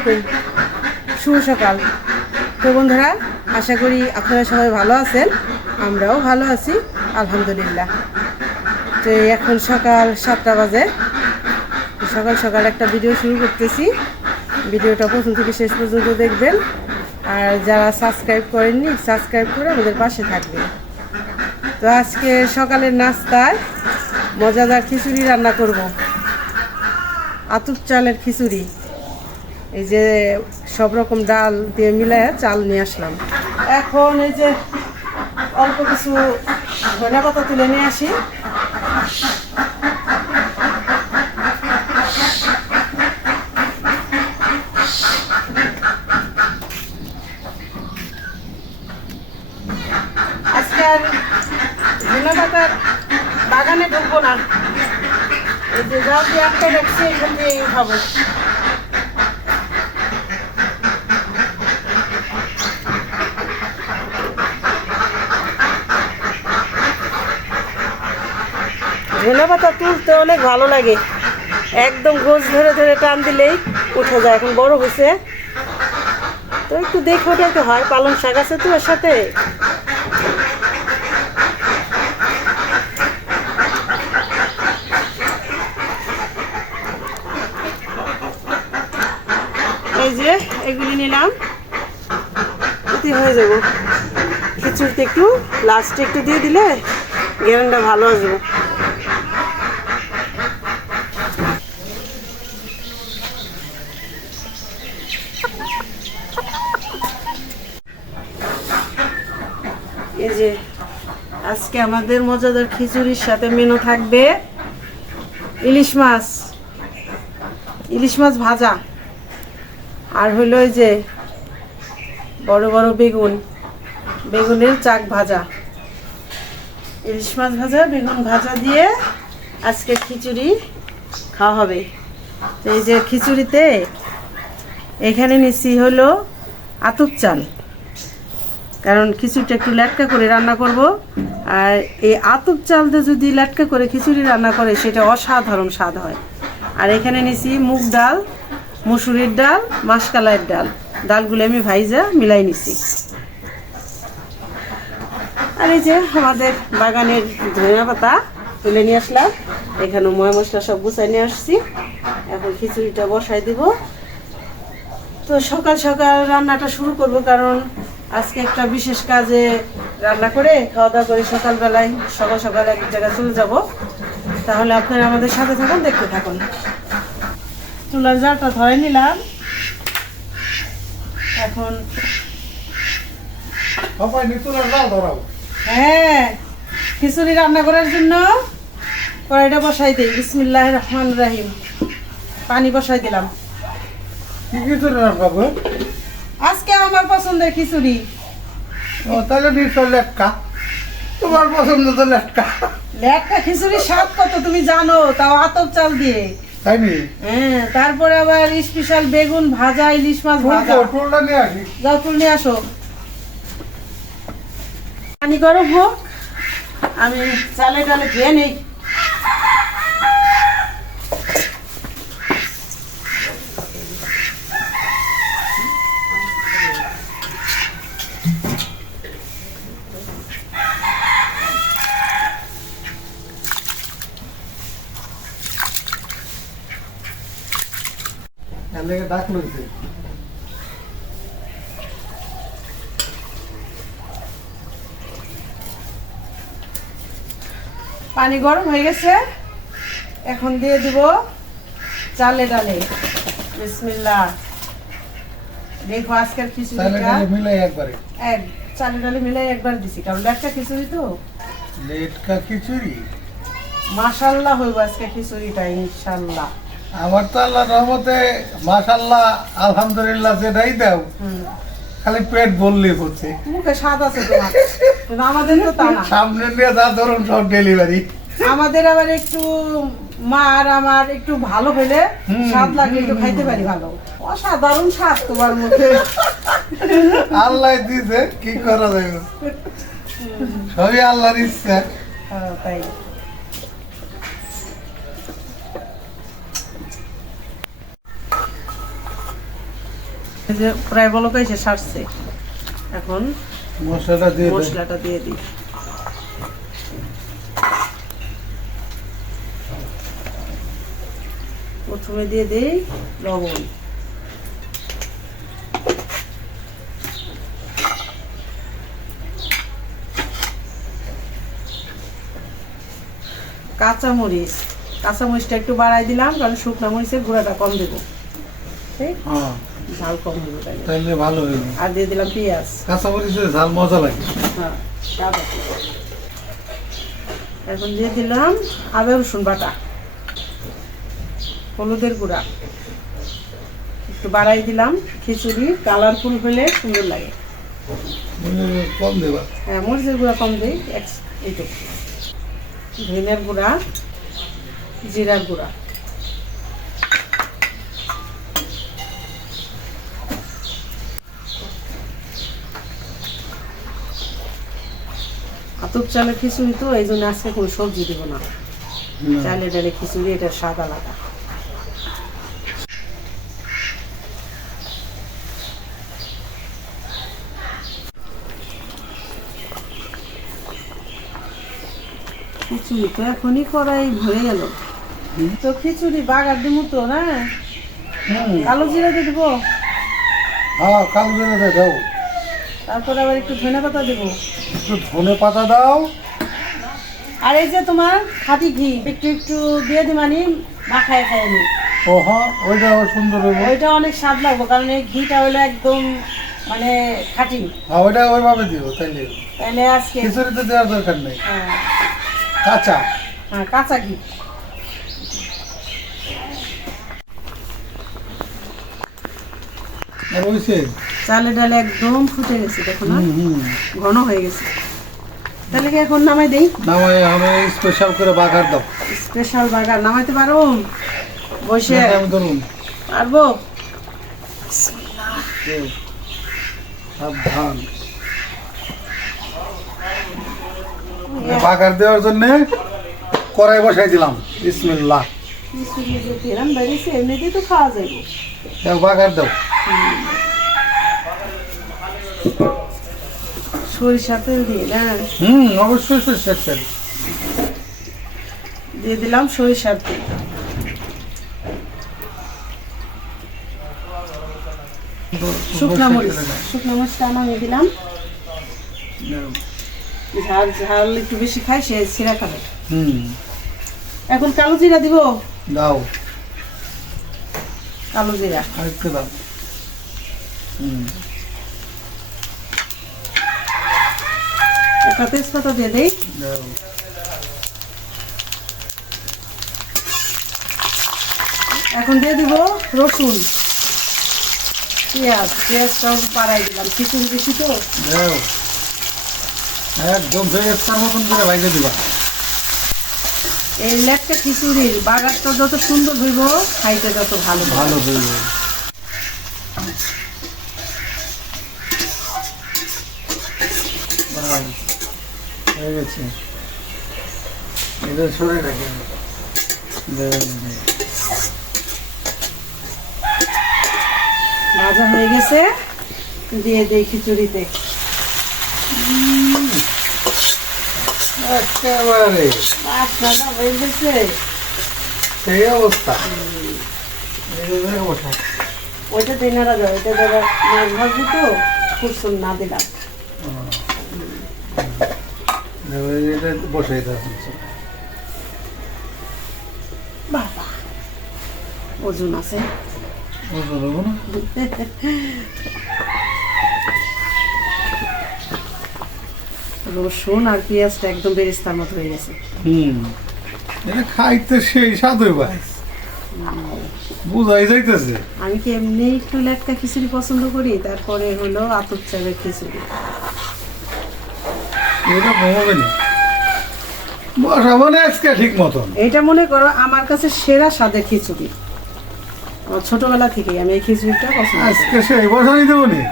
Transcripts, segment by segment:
আলাইকুম। শুভ সকাল। তো বন্ধুরা, আশা করি আপনারা সবাই ভালো আছেন। আমরাও ভালো আছি, আলহামদুলিল্লাহ। তো এখন সকাল সাতটা বাজে। সকাল সকাল একটা ভিডিও শুরু করতেছি। ভিডিওটা প্রথম থেকে শেষ পর্যন্ত দেখবেন। আর যারা সাবস্ক্রাইব করেননি, সাবস্ক্রাইব করে আমাদের পাশে থাকবেন। তো আজকে সকালের নাস্তায় মজাদার খিচুড়ি রান্না করব। আতুর চালের খিচুড়ি। এই যে সব রকম ডাল দিয়ে মিলায় চাল নিয়ে আসলাম। এখন এই যে অল্প কিছু ধনে পাতা তুলে নিয়ে আসি। বাগানে ঢুকবো না। এই যে যা দিয়ে একটা দেখছি, এখান দিয়ে খাব। ধনে পাতা তুলতে অনেক ভালো লাগে। একদম গোছ ধরে ধরে টান দিলেই উঠে যায়, এখন বড় হয়েছে তো একটু দেখে ওঠাতে হয়, পালং শাক আছে তো এর সাথে। এই যে এগুলি নিলাম। হয়ে যাব। খিচুড়িতে একটু, লাস্টে একটু দিয়ে দিলে গ্যারানটা ভালো আসবে এই যে আজকে আমাদের মজাদার খিচুড়ির সাথে মেনু থাকবে ইলিশ মাছ। ইলিশ মাছ ভাজা। আর হইল ওই যে বড় বড় বেগুন। বেগুনের চাক ভাজা। ইলিশ মাছ ভাজা, বেগুন ভাজা দিয়ে আজকে খিচুড়ি খাওয়া হবে। তো এই যে খিচুড়িতে এখানে নিচ্ছি হলো আতুর চাল। কারণ খিচুড়িটা একটু ল্যাটকা করে রান্না করব। আর এই আতুর চাল দিয়ে যদি লাটকা করে খিচুড়ি রান্না করে, সেটা অসাধারণ স্বাদ হয়। আর এখানে নিছি মুগ ডাল, মুসুরির ডাল, মাসকালাইয়ের ডাল। ডালগুলো আমি ভাইজা মিলাই নিছি। আর এই যে আমাদের বাগানের ধনিয়া পাতা তুলে নিয়ে আসলাম। এখানে ময় মশলা সব গুছাই নিয়ে আসছি। এখন খিচুড়িটা বসাই দিব। তো সকাল সকাল রান্নাটা শুরু করব, কারণ আজকে একটা বিশেষ কাজে রান্না করে খাওয়া দাওয়া করে সকালবেলায় সকাল সকাল এক জায়গায় চলে যাব। তাহলে আপনারা আমাদের সাথে থাকুন দেখতে থাকুন। চুলার জারটা ধরে নিলাম। এখন হ্যাঁ খিচুড়ি রান্না করার জন্য কড়াইটা বসাই দিই। বিসমিল্লাহ রহমান রাহিম। পানি বসাই দিলাম। কি বাবু আজকে আমার পছন্দের খিচুড়ি। ও তাহলে নিশ্চয় লেটকা। তোমার পছন্দ তো লেটকা। লেটকা খিচুড়ির স্বাদ কত তুমি জানো তাও আতপ চাল দিয়ে। তাই নি? হ্যাঁ তারপরে আবার স্পেশাল বেগুন ভাজা ইলিশ মাছ ভাজা। টুলটা নিয়ে আসি। যাও তুল নিয়ে আসো। পানি গরম হোক আমি চালে ডালে ধুয়ে নেই। এলে ডাক লইছে পানি গরম হয়ে গেছে। এখন দিয়ে দিব চালে ডালে। বিসমিল্লা দেখো আজকের খিচুড়িটা। মিলাই একবারে। এক চালে ডালে মিলাই একবার দিছি কারণ একটা খিচুড়ি তো। লেটকা খিচুড়ি? মাশাল্লাহ হইব আজকে খিচুড়িটা ইনশাল্লাহ। আমার তো আল্লাহ রহমতে মাশাল্লাহ আলহামদুলিল্লাহ যেটাই দাও খালি পেট বললেই হচ্ছে। মুখে স্বাদ আছে তোমার। আমাদের তো তা না। সামনে নিয়ে যা ধরুন সব ডেলিভারি আমাদের আবার একটু মা আর আমার একটু ভালো হলে স্বাদ লাগে একটু খাইতে পারি ভালো। অসাধারণ স্বাদ তোমার মুখে। আল্লাহ দিছে কি করা যাবে? সবই আল্লাহর ইচ্ছা। তাই। যে প্রায় বলক এসে সারছে। এখন মশলাটা দিয়ে মশলাটা দিয়ে দিই। প্রথমে দিয়ে দিই লবণ। কাঁচামরিচ। কাঁচামরিচটা একটু বাড়াই দিলাম কারণ শুকনো মরিচের গুঁড়াটা কম দেবো। ঠিক হ্যাঁ। ঝাল কম দেবো ভালো হইল। আর দিয়ে দিলাম পেঁয়াজ। কাঁচামরিচের ঝাল মজা লাগে। হ্যাঁ। এখন দিয়ে দিলাম আদা রসুন বাটা হলুদের গুঁড়া। একটু বাড়াই দিলাম খিচুড়ি কালারফুল হলে সুন্দর লাগে। কম দেবা। হ্যাঁ মরিচের গুঁড়া কম দিই এইটুকু। ধনিয়ার গুঁড়া জিরার গুঁড়া। আতপ চালের খিচুড়ি তো এই জন্য আজকে কোনো সবজি দিব না। চালে ডালে খিচুড়ি এটা স্বাদ আলাদা। খিচুড়ি তো এখনই করাই ভরে গেল। তো খিচুড়ি বাগার দিমু তো না? কালো জিরা দিয়ে দেবো? হ্যাঁ কালো জিরে দিয়ে দাও তারপর আবার একটু ধনে পাতা দেবো? একটু ধনে পাতা দাও। আর এই যে তোমার খাঁটি ঘি একটু একটু দিয়ে দিমানি মাখায় খায় নি। ও হ্যাঁ ওইটা সুন্দর হইব ওইটা অনেক স্বাদ লাগবে কারণ এই ঘিটা হলো একদম মানে খাঁটি। হ্যাঁ ওইটা ওইভাবে দিও তাইলে। তাহলে আজকে খিচুড়িতে দেওয়ার দরকার নেই। হ্যাঁ, কাঁচা। হ্যাঁ কাঁচা ঘি। হইছে চালে ডালে একদম ফুটে গেছে দেখো না? ঘন হয়ে গেছে। তাহলে কি এখন নামাই দেই? নামাই আমি স্পেশাল করে বাগার দাও। স্পেশাল বাগার নামাইতে পারো বসে। আমি ধরুন পারব? সাবধান। বাগার দেওয়ার জন্য কড়াই বসাই দিলাম। বিসমিল্লাহ। যে ফেরান বেরিয়েছে এমনিতেই তো খাওয়া যাবে বাগার দাও। সরিষা তেল দিয়ে না? হুম অবশ্যই সরষের তেল। দিয়ে দিলাম সরিষার তেল। শুকনো মরিচ শুকনো মরিচটা নামিয়ে দিলাম। ঝাল ঝাল একটু বেশি খাই সে সিরা খাবে। হুম। এখন কালো জিরা দিব? দাও। কালো জিরা। আরেকটু দাও। হুম। একটা তেজপাতা দিয়ে দেই। এখন দিয়ে দিব রসুন। পেঁয়াজ পেঁয়াজটাও পাড়াই দিলাম। খিচুড়ি বেশি তো। একদম ফেরেস্তার মতন করে ভাইজে দিবা। এই লেটকা খিচুড়ির বাগারটা যত সুন্দর হইব খাইতে যত ভালো। ভালো হইবে। এটা সরে দেন। ভাজা হয়ে গেছে দিয়ে দেই খিচুড়িতে। একেবারে। হয়ে গেছে। সেই অবস্থা। ওইটা দিনারা ওইটা মাছ তো কুসুম না দিলাম। এটা বসাই দাও বাবা ওজন আছে না রসুন আর পেঁয়াজটা একদম বেরেস্তার মতো হয়ে গেছে। হুম। এটা খাইতে সেই স্বাদ হইবা বুঝাই যাইতেছে। আমি কি এমনি একটু লেটকা খিচুড়ি পছন্দ করি? তারপরে হলো আতপ চালের খিচুড়ি। এটা কমাবে না। বসাবো না আজকে ঠিক মতন। এটা মনে করো আমার কাছে সেরা স্বাদের খিচুড়ি। আমার ছোটবেলা থেকে আমি এই খিচুড়িটা পছন্দ করি। আজকে সেই বসাই দেবো নি।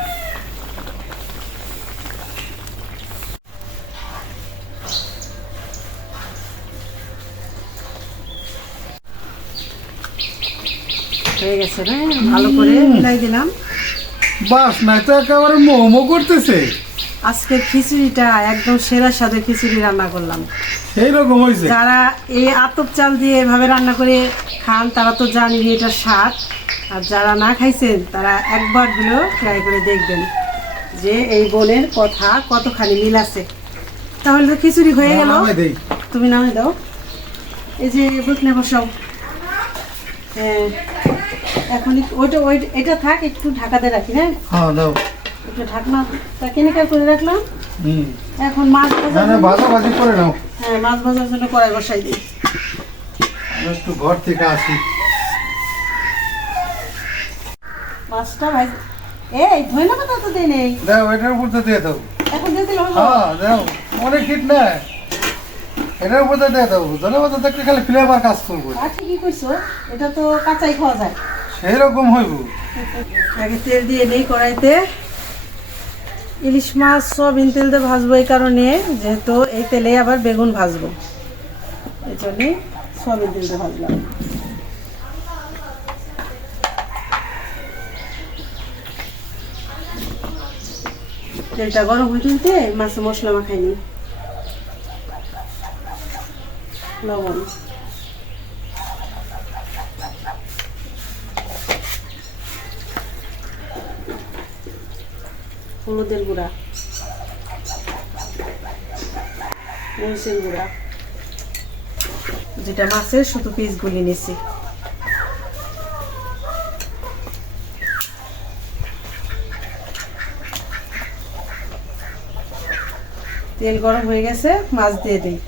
হয়ে গেছে না ভালো করে মিলাই দিলাম। বাস নাই তো একেবারে মোমো করতেছে। আজকের খিচুড়িটা একদম সেরা স্বাদের খিচুড়ি রান্না করলাম। সেই রকম হয়েছে যারা এই আতপ চাল দিয়ে এভাবে রান্না করে খান তারা তো জানি এটা স্বাদ। আর যারা না খাইছেন তারা একবার হলেও ট্রাই করে দেখবেন যে এই বোনের কথা কতখানি মিল আছে। তাহলে তো খিচুড়ি হয়ে গেল। তুমি নামে দাও। এই যে বুকনে বসাও। হ্যাঁ এখন ওইটা ওই এটা থাক একটু ঢাকাতে রাখি হ্যাঁ? হ্যাঁ দাও। ঢাকনা তা কেনিকার করে রাখলাম। এখন মাছ ভাজা না ভাজা ভাজি করে নাও। হ্যাঁ মাছ ভাজার জন্য কড়াই বসাই দিই। একটু ঘর থেকে আসি। মাছটা ভাজ এই ধইনা পাতা তো দেই নেই। দাও এটার উপর তো দিয়ে দাও। এখন দিয়ে দিলে হবে হ্যাঁ দাও অনেক হিট না এটার উপর দিয়ে দাও। ধনে পাতা খালি ফ্লেভার কাজ করব। আর ঠিকই কইছো এটা তো কাঁচাই খাওয়া যায়। সেই রকম হইব। আগে তেল দিয়ে নেই কড়াইতে। ইলিশ মাছ সয়াবিন তেল দিয়ে ভাজবো এই কারণে, যেহেতু এই তেলে আবার বেগুন ভাজবো। এই জন্যে সয়াবিন তেল দিয়ে ভাজলাম। তেলটা গরম হয়ে তুলতে মাছে মশলা মাখাইনি। লবণ। হলুদের গুঁড়া, মরিচের গুঁড়া। যেটা মাছের শুধু পিসগুলি নিছি। তেল গরম হয়ে গেছে, মাছ দিয়ে দিই।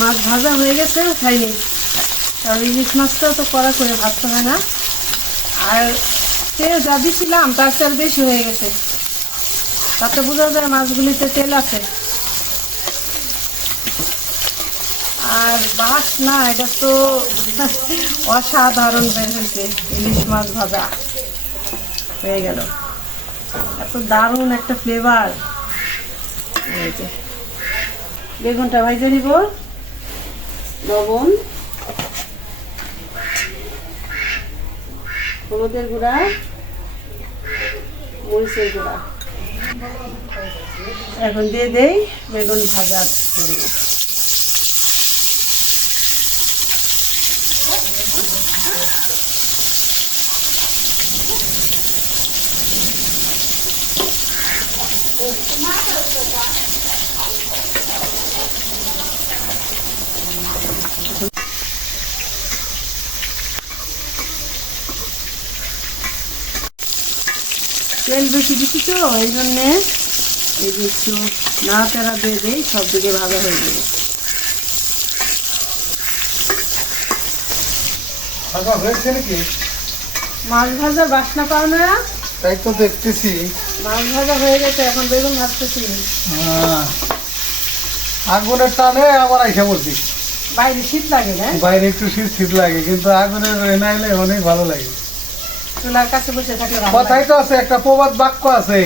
মাছ ভাজা হয়ে গেছে উঠাইনি কারণ ইলিশ মাছটা তো কড়া করে ভাজতে হয় না। আর তেল যা দিছিলাম, তার তেল বেশি হয়ে গেছে। তাতে বোঝা যায় মাছগুলিতে তেল আছে। আর বাস না, এটা তো অসাধারণ বের হয়েছে ইলিশ মাছ ভাজা। হয়ে গেল। এত দারুণ একটা ফ্লেভার বেগুনটা ভাইজে নিব। লবণ হলুদের গুঁড়া মরিচের গুঁড়া। এখন দিয়ে দেই বেগুন ভাজার জন্য। তেল বেশি দিচ্ছি তো এই জন্যে এই যে একটু নাড়াচাড়া দিয়ে দেই সব দিকে ভাজা হয়ে যাবে। ভাজা মাছ ভাজার বাসনা পাও না তাই তো দেখতেছি। মাছ ভাজা হয়ে গেছে এখন বেগুন ভাজতেছি। হ্যাঁ। আগুনের টানে আবার আইসা বলছি। বাইরে শীত লাগে না? বাইরে একটু শীত শীত লাগে কিন্তু আগুনের এনাইলে অনেক ভালো লাগে। চুলার কাছে বসে থাকলে কথাই তো আছে একটা প্রবাদ বাক্য আছে।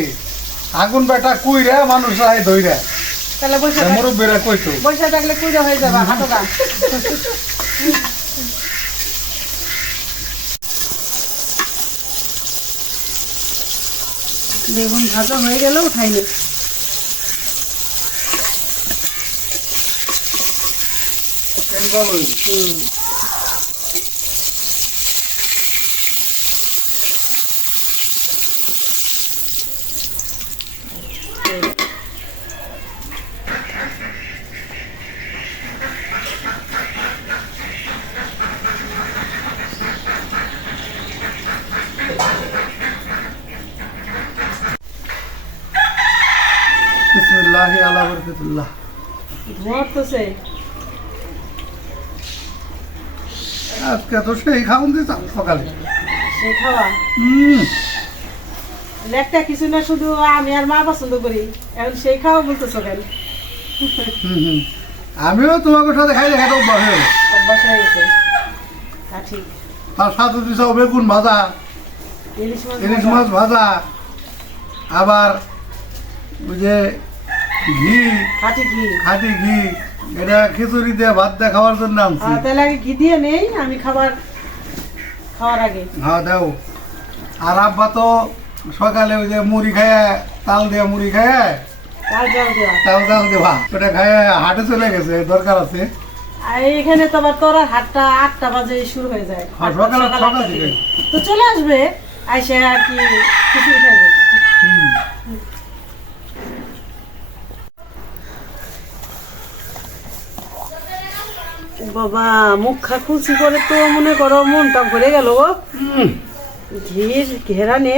আগুন বেটা কুইরা মানুষ আয় দইরা তাহলে বসে মুরব্বীরা কইতো। বসে থাকলে কুইরা হয়ে যাবে হাঁটো গা। বেগুন ভাজা হয়ে গেল উঠাইনি হুম। বিসমিল্লাহ আলা বরকতুল্লাহ। আজকে তো সেই দিতাম সকালে। সে খাওয়া? হুম। লেকটা কিছু না শুধু আমি আর মা পছন্দ করি। এখন সেই খাওয়া বলতেছো কেন? হুম হুম। আমিও তোমাকে সাথে খাই দেখা অভ্যাস হয়ে অভ্যাস হয়ে গেছে। হ্যাঁ ঠিক। তার সাথে দিছে বেগুন ভাজা ইলিশ। মাছ ভাজা আবার ওই যে ঘি। খাঁটি ঘি। খাঁটি ঘি। এটা খিচুড়ি দিয়ে ভাত দিয়ে খাওয়ার জন্য আনছি। তাহলে আগে ঘি দিয়ে নেই আমি খাবার খাওয়ার আগে। হ্যাঁ দাও। আর আব্বা তো সকালে ওই যে মুড়ি খায় তাল দিয়ে মুড়ি খায়। তার জল দেওয়া। তাল তাল দেওয়া। ওটা খায় হাটে চলে গেছে দরকার আছে। এখানে তো আবার তোর হাটটা আটটা বাজে শুরু হয়ে যায়। হ্যাঁ, সকালে- সকাল। থেকে। তো চলে আসবে আইসে আর কি খিচুড়ি খাইবো হুম। বাবা মুখ খা খুলছি করে তো মনে করো মনটা ভরে গেল গো। হুম। ঘির ঘেরানে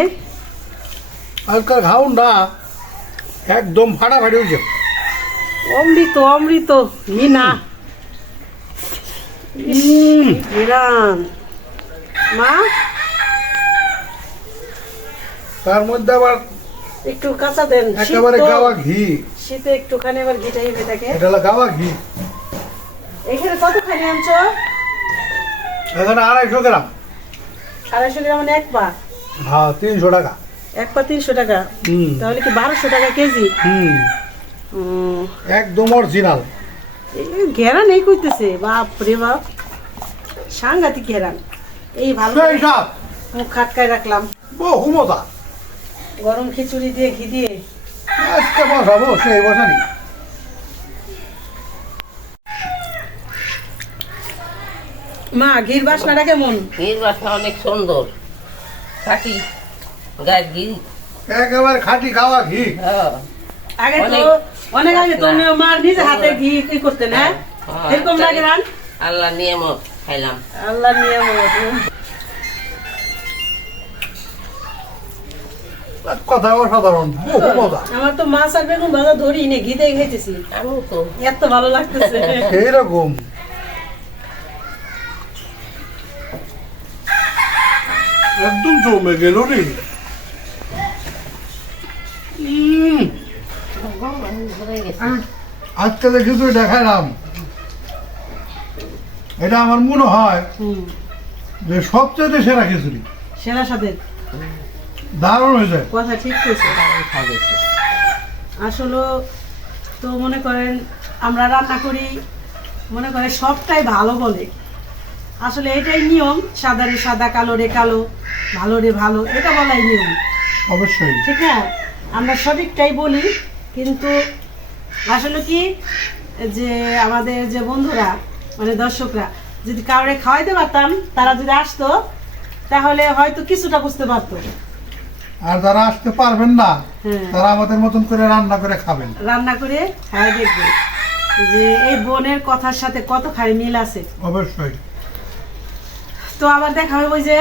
আজকাল খাউন না একদম হয়েছে। অমৃত অমৃত ঘি না। ঘেরান। মা? তার মধ্যে আবার একটু কাঁচা দেন একেবারে গাওয়া ঘি। শীতে একটুখানি আবার ঘিটা হিবে থাকে এটা গাওয়া ঘি। এখানে কতখানি আনছো? এখানে আড়াইশো গ্রাম। আড়াইশো গ্রাম মানে এক পা? হ্যাঁ তিনশো টাকা। এক পা তিনশো টাকা? হুম। তাহলে কি বারোশো টাকা কেজি? হুম। একদম অরিজিনাল। এই ঘেরান এই কইতেছে বাপ রে বাপ। সাংঘাতিক ঘেরান এই ভালো মুখ খাটকায় রাখলাম। বহু মজা। গরম খিচুড়ি দিয়ে ঘি দিয়ে। আজকে বসাবো সেই বসানি। মা ঘির বাসনাটা কেমন? ঘির বাসা অনেক সুন্দর। কাটি গায়ের ঘি। একেবারে খাঁটি গাওয়া ঘি। হ্যাঁ। আগে তো অনেক- আগে তো বাসনা। মা নিজে হাতে ঘি কি করতেন হ্যাঁ? হ্যাঁ, এরকম লাগে রান আল্লাহ নিয়মত খাইলাম। আল্লাহ নিয়ম কথা অসাধারণ বহু মজা। আমার তো মাছ আর বেগুন ভাজা ধরি নে ঘি দিয়ে খাইতেছি। এত ভালো লাগতেছে। এইরকম। একদম জমে গেল রে। আজকে খিচুড়ি দেখালাম। এটা আমার মনে হয় যে সবচেয়ে সেরা খিচুড়ি। সেরা সাথে? দারুণ হয়েছে। কথা ঠিক খাইছে আসলে তো মনে করেন আমরা রান্না করি মনে করে সবটাই ভালো বলে। আসলে এটাই নিয়ম সাদা রে সাদা কালো রে কালো ভালো রে ভালো এটা বলাই নিয়ম। অবশ্যই। ঠিক না? আমরা সঠিকটাই বলি কিন্তু আসলে কি যে আমাদের যে বন্ধুরা মানে দর্শকরা যদি কাউরে খাওয়াইতে পারতাম তারা যদি আসতো তাহলে হয়তো কিছুটা বুঝতে পারতো। আর যারা আসতে পারবেন না হ্যাঁ। তারা আমাদের মতন করে রান্না করে খাবেন। রান্না করে হ্যাঁ দেখবে যে এই বোনের কথার সাথে কত খালি মিল আছে। অবশ্যই। তো আবার দেখা হবে ওই যে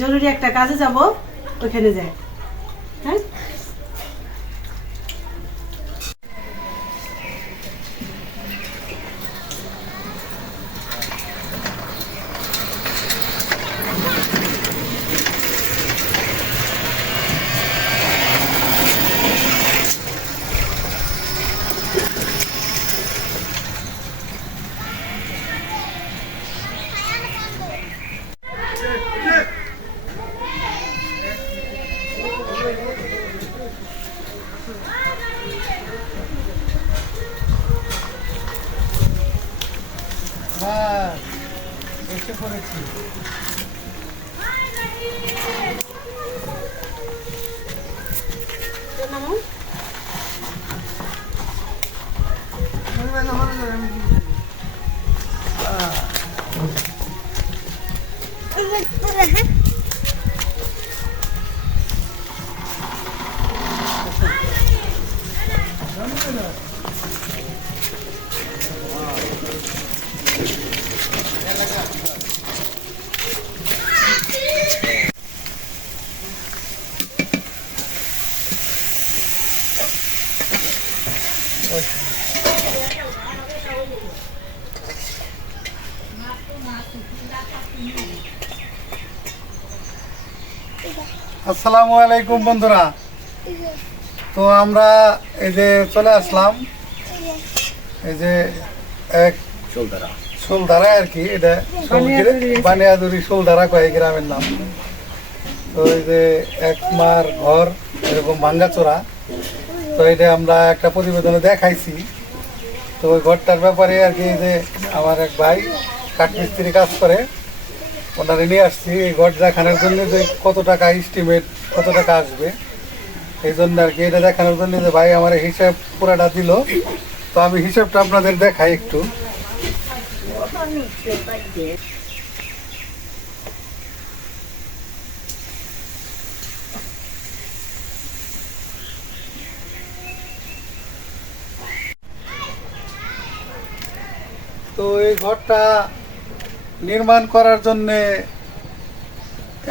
জরুরি একটা কাজে যাব ওখানে যাই। হ্যাঁ? এসে আসসালামু আলাইকুম বন্ধুরা। তো আমরা এই যে চলে আসলাম। এই যে এক শোলধারা। আর কি এটা বানিয়াদুরি। শোলধারা কয় গ্রামের নাম। তো এই যে এক মার ঘর এরকম ভাঙ্গাচোরা। তো এটা আমরা একটা প্রতিবেদনে দেখাইছি। তো ওই ঘরটার ব্যাপারে আর কি যে আমার এক ভাই কাঠমিস্ত্রি কাজ করে, ওনারে নিয়ে আসছি। এই ঘর দেখানোর জন্য যে কত টাকা এস্টিমেট কত টাকা আসবে, এই জন্য আর কি এটা দেখানোর জন্য যে ভাই আমার হিসাব পুরাটা দিল। তো আমি হিসাবটা আপনাদের দেখাই একটু তো এই ঘরটা নির্মাণ করার জন্যে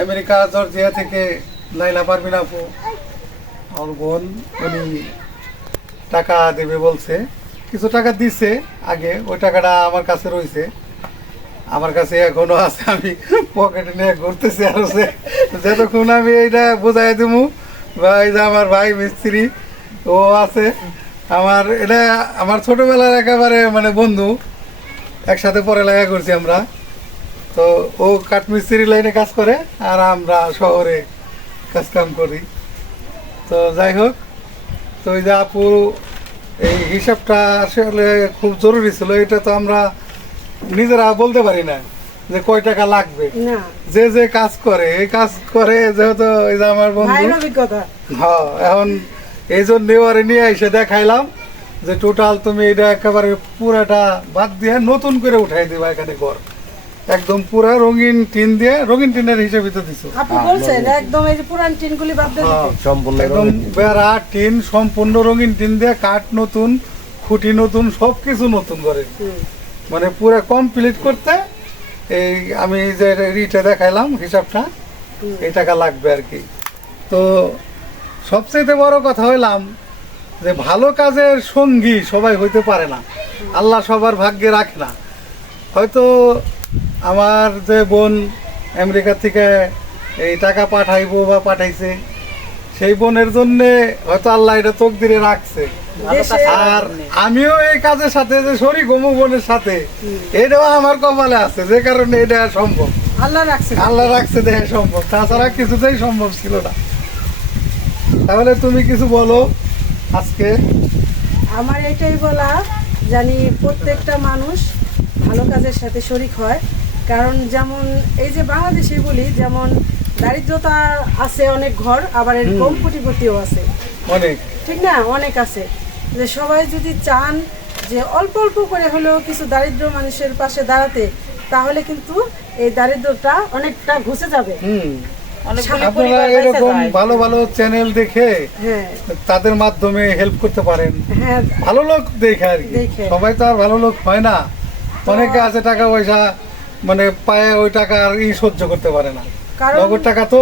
আমেরিকা, জর্জিয়া থেকে লাইলা পারবিন আপু আমার বোন, উনি টাকা দেবে বলছে। কিছু টাকা দিছে আগে, ওই টাকাটা আমার কাছে রয়েছে। আমার কাছে এখনও আছে, আমি পকেটে নিয়ে ঘুরতেছি আর হচ্ছে যতক্ষণ আমি এইটা বোঝাই দেবো বা এই যে আমার ভাই মিস্ত্রি, ও আছে। আমার এটা আমার ছোটবেলার একেবারে মানে বন্ধু। একসাথে পড়ালেখা করছি আমরা। তো ও কাঠমিস্ত্রি লাইনে কাজ করে আর আমরা শহরে কাজ কাম করি। তো যাই হোক তো ওই যে আপু এই হিসাবটা আসলে খুব জরুরি ছিল। এটা তো আমরা নিজেরা বলতে পারি না যে কয় টাকা লাগবে। যে যে কাজ করে এই কাজ করে যেহেতু এই যে আমার বন্ধু। হ্যাঁ এখন এই জন্য নিয়ে এসে দেখাইলাম। যে টোটাল তুমি এটা একেবারে পুরাটা বাদ দিয়ে নতুন করে উঠাই দিবা এখানে ঘর। একদম পুরা রঙিন টিন দিয়ে রঙিন টিনের হিসেবে তো দিছো। আপনি বলছেন একদম এই যে পুরান টিনগুলি বাদ দিয়ে হ্যাঁ, দিতে। একদম বেড়া টিন সম্পূর্ণ রঙিন টিন দিয়ে কাঠ নতুন খুঁটি নতুন সব কিছু নতুন করে মানে পুরো কমপ্লিট করতে এই আমি যে রিটা দেখাইলাম হিসাবটা এই টাকা লাগবে আর কি। তো সবচেয়ে বড় কথা হইলাম যে ভালো কাজের সঙ্গী সবাই হইতে পারে না। আল্লাহ সবার ভাগ্যে রাখে না। হয়তো আমার যে বোন আমেরিকা থেকে এই টাকা পাঠাইবো বা পাঠাইছে সেই বোনের জন্যে হয়তো আল্লাহ এটা তকদিরে রাখছে। আর আমিও এই কাজের সাথে যে শরীর গমু বোনের সাথে এটাও আমার কপালে আছে যে কারণে এটা সম্ভব। আল্লাহ রাখছে। আল্লাহ রাখছে দেহে সম্ভব তাছাড়া কিছুতেই সম্ভব ছিল না। তাহলে তুমি কিছু বলো আজকে? আমার এটাই বলা জানি প্রত্যেকটা মানুষ ভালো কাজের সাথে শরিক হয়। কারণ যেমন এই যে বাংলাদেশে বলি যেমন দারিদ্রতা আছে অনেক ঘর আবার এর এরকম কোটিপতিও আছে। অনেক। ঠিক না? অনেক আছে। যে সবাই যদি চান যে অল্প অল্প করে হলেও কিছু দারিদ্র মানুষের পাশে দাঁড়াতে তাহলে কিন্তু এই দারিদ্রটা অনেকটা ঘুষে যাবে। আপনারা এরকম ভালো ভালো চ্যানেল দেখে হ্যাঁ। তাদের মাধ্যমে হেল্প করতে পারেন। হ্যাঁ। ভালো লোক দেখে আর কি। সবাই তো আর ভালো লোক হয় না। অনেকে আছে টাকা পয়সা মানে পায়ে ওই টাকা আর ই সহ্য করতে পারে না। নগদ টাকা তো।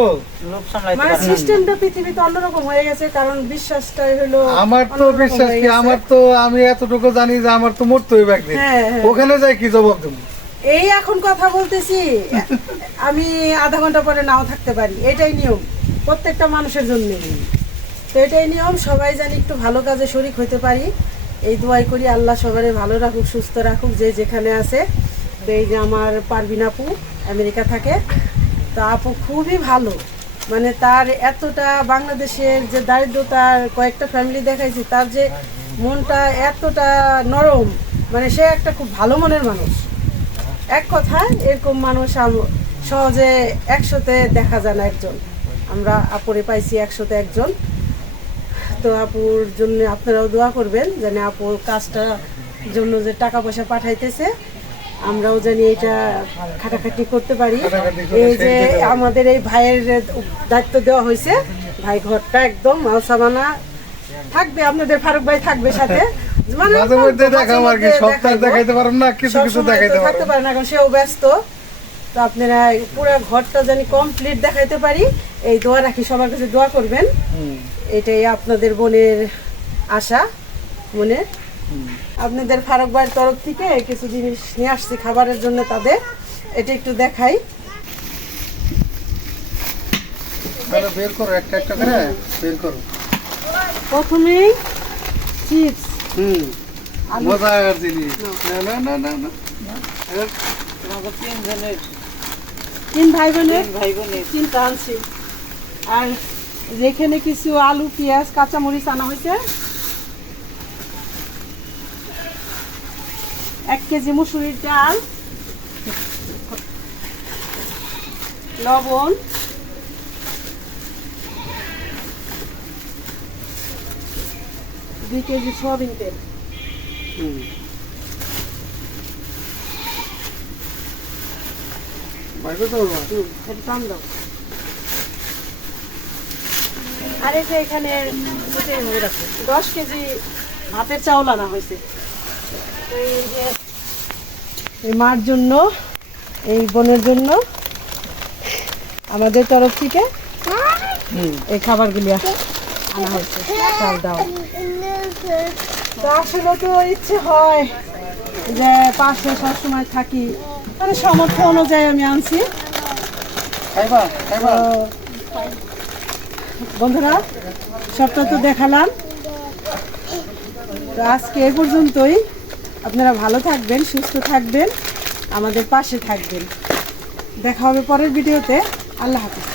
মানে সিস্টেমটা পৃথিবীতে অন্যরকম হয়ে গেছে কারণ বিশ্বাসটাই হলো আমার তো বিশ্বাস কি আমার তো আমি এতটুকু জানি যে আমার তো মরতে হইবে একদিন। হ্যাঁ। ওখানে যাই কি জবাব দেবো? এই এখন কথা বলতেছি। আমি আধা ঘণ্টা পরে নাও থাকতে পারি। এটাই নিয়ম। প্রত্যেকটা মানুষের জন্য। তো এটাই নিয়ম। সবাই জানি একটু ভালো কাজে শরিক হতে পারি। এই দোয়াই করি আল্লাহ সবারই ভালো রাখুক, সুস্থ রাখুক, যে যেখানে আছে। তো এই যে আমার পারবিন আপু আমেরিকা থাকে, তা আপু খুবই ভালো। মানে তার এতটা বাংলাদেশের যে দারিদ্রতার কয়েকটা ফ্যামিলি দেখাইছি, তার যে মনটা এতটা নরম। মানে সে একটা খুব ভালো মনের মানুষ। এক কথায় এরকম মানুষ সহজে একশোতে দেখা যায় না একজন। আমরা আপুরে পাইছি একশোতে একজন। তো আপুর জন্য আপনারাও দোয়া করবেন যেন আপুর কাজটা জন্য যে টাকা পয়সা পাঠাইতেছে আমরাও জানি এটা খাটাখাটি করতে পারি। এই যে আমাদের এই ভাইয়ের দায়িত্ব দেওয়া হয়েছে ভাই ঘরটা একদম মালসামানা থাকবে আপনাদের ফারুক ভাই থাকবে সাথে। মাঝে মধ্যে দেখাম আর কি সপ্তাহে দেখাইতে পারব না কিছু কিছু দেখাইতে থাকতে পারে না কারণ সেও ব্যস্ত। তো আপনারা পুরো ঘরটা জানি কমপ্লিট দেখাইতে পারি। এই দোয়া রাখি সবার কাছে দোয়া করবেন। এটাই আপনাদের বোনের আশা মনে। আপনাদের ফারুক ভাইয়ের তরফ থেকে কিছু জিনিস নিয়ে আসছি খাবারের জন্য তাদের। এটা একটু দেখাই। বের করো একটা একটা করে বের করো। প্রথমেই চিপস। হুম। মজার জিনিস। না না না না না এবার আমাদের তিনজনের তিন ভাই বোনের ভাই বোনের চিন্তা আনছি। আর যেখানে কিছু আলু পেঁয়াজ কাঁচামরিচ আনা হয়েছে এক কেজি মুসুরির ডাল লবণ দুই কেজি সোয়াবিন তেল। টান দাও। আর এই যে এখানে দশ কেজি ভাতের চাউল আনা হয়েছে। এই যে এই মার জন্য এই বোনের জন্য আমাদের তরফ থেকে এই খাবারগুলি আনা হয়েছে। চাল দাও। আসলে তো ইচ্ছে হয় যে পাশে সবসময় থাকি। মানে সামর্থ্য অনুযায়ী আমি আনছি। বন্ধুরা সবটা তো দেখালাম। তো আজকে এ পর্যন্তই। আপনারা ভালো থাকবেন সুস্থ থাকবেন আমাদের পাশে থাকবেন। দেখা হবে পরের ভিডিওতে। আল্লাহ হাফিজ।